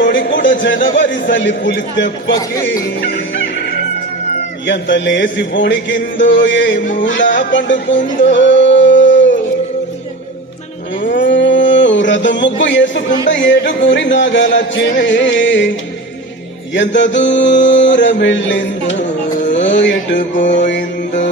పొడి కూడా జనవరి సలిపులి తెప్పకి ఎంత లేసి పొడికిందో ఏ మూల పండుకుందో రథం ముగ్గు వేసుకుంటా ఏడుగురి నాగలక్ష్మి ఎంత దూరం వెళ్ళిందో ఎటు పోయిందో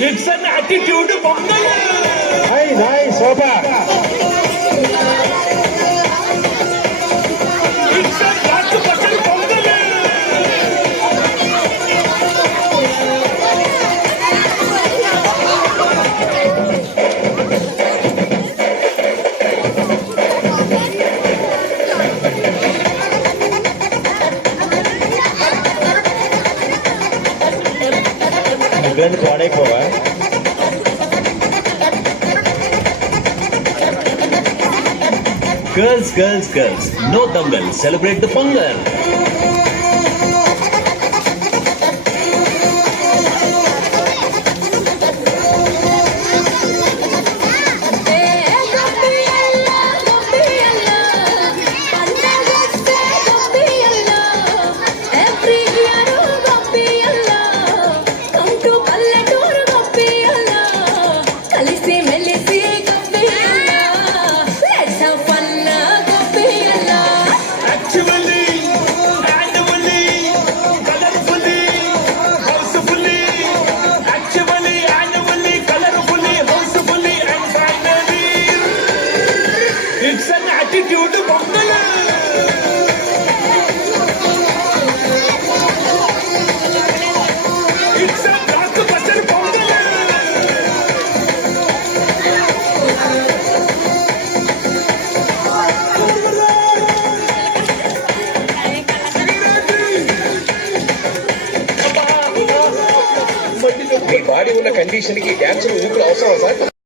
It's an attitude Pongal. Hi, nice, Sopa. It's a Raj Pasal Pongal. Grand Quadai Pova. Girls, girls, girls, no dangal, celebrate the Pongal. It's an attitude Pongal. It's a Raj Pasal Pongal. మీ బాడీ ఉన్న కండిషన్ కి డ్యాన్స్ ఊపిరి అవసరం సార్.